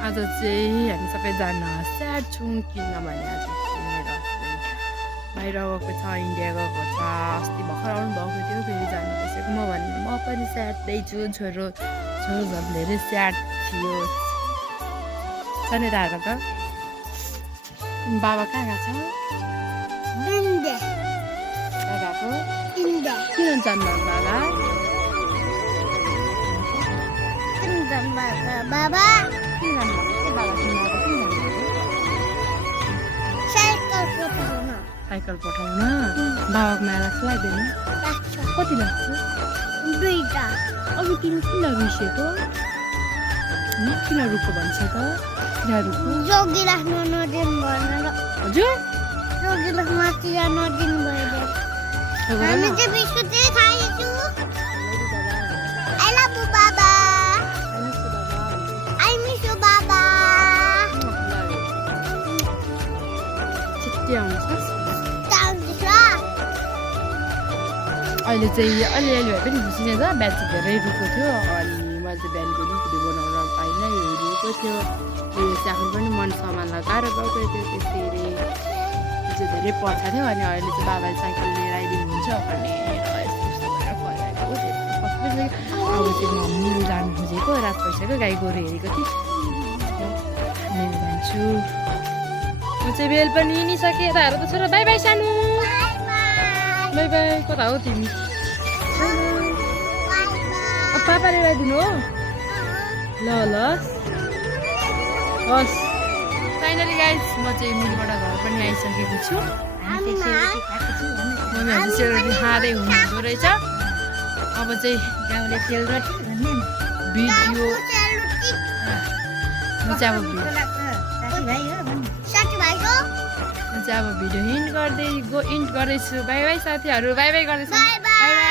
आज चाहिँ हामी सबैजना स्याड छौँ किनभने आज मेरो बाहिर गएको छ, इन्डिया गएको छ। अस्ति भर्खर आउनु भएको थियो, फेरि जानु बसेको। म पनि स्याडै छु। छोरो झन् धेरै स्याड थियो। सनेदाहरूको त बाबा कहाँ गएको छ? किन जानु बाबा? बाबा किन जानु साइकल पठाउन? बाबाको माया लाग्छ लाग्दैन? कति लाग्छ? दुईटा। अघि तिमी किन रिसेको? किन रुको भन्छ त? किन रुको? जोगी राख्नु नदिनु भएन। हजुर जोगी माथि जान नदिनु भएन। हामी चाहिँ बिस्कुट चाहिँ खाइछु। I love you, Baba. I miss you, Baba. छिट्टै आउनुहोस्। अहिले चाहिँ अलिअलि भए पनि खुसी नै छ। बिहान चाहिँ धेरै रुको थियो। अनि मैले चाहिँ बिहानको दिन भिडियो बनाउन पाइनँ। यो रुको थियो। यो चाहिँ आफ्नो पनि मन सामान लगाएर गएको थियो। त्यसरी चाहिँ धेरै पर्छ थियो। अनि अहिले चाहिँ बाबाले साइकल लिएर आइदिनुहुन्छ भने यस्तो भएर फर्काएको थियो। अब चाहिँ मम्मी जानु खोजेको, रात भइसक्यो। गाई गोरु हेरेको थिएँ। लिएर जान्छु। म चाहिँ बेल पनि हिँडिसकेँ। यताहरू त छोरा बाई बाई सानो। By by. कता हो तिमी? पापाले ल्याइदिनु हो? ल ल हस्। फाइनली गाइज म चाहिँ मुलबाट घर पनि आइसकेको छु। मम्मीहरू सेलरोटी खाँदै हुनुहुँदो रहेछ। अब चाहिँ गाउँले सेलरोटी भिडियो म चाहिँ अब भिडियो इन्ड गर्दैछु। बाई बाई साथीहरू। बाई बाई गर्दैछु। By by.